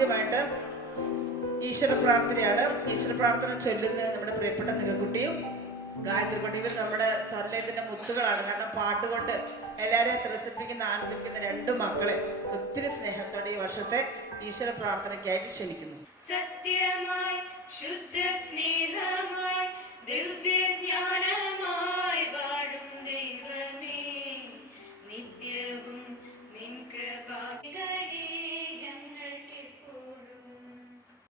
ആദ്യമായിട്ട് ഈശ്വര പ്രാർത്ഥനയാണ്. ഈശ്വര പ്രാർത്ഥന ചൊല്ലുന്നത് നമ്മുടെ പ്രിയപ്പെട്ട നികക്കുട്ടിയും ഗായത്രി കൊണ്ട്. ഇവർ നമ്മുടെ സ്വർലയത്തിൻ്റെ മുത്തുകളാണ്. കാരണം പാട്ടുകൊണ്ട് എല്ലാവരെയും ത്രസിപ്പിക്കുന്ന ആനന്ദിപ്പിക്കുന്ന രണ്ട് മക്കളെ ഒത്തിരി സ്നേഹത്തോടെ ഈ വർഷത്തെ ഈശ്വര പ്രാർത്ഥനയ്ക്കായിട്ട് ക്ഷണിക്കുന്നു. സത്യമായി ശുദ്ധ സ്നേഹമായി ദിവ്യ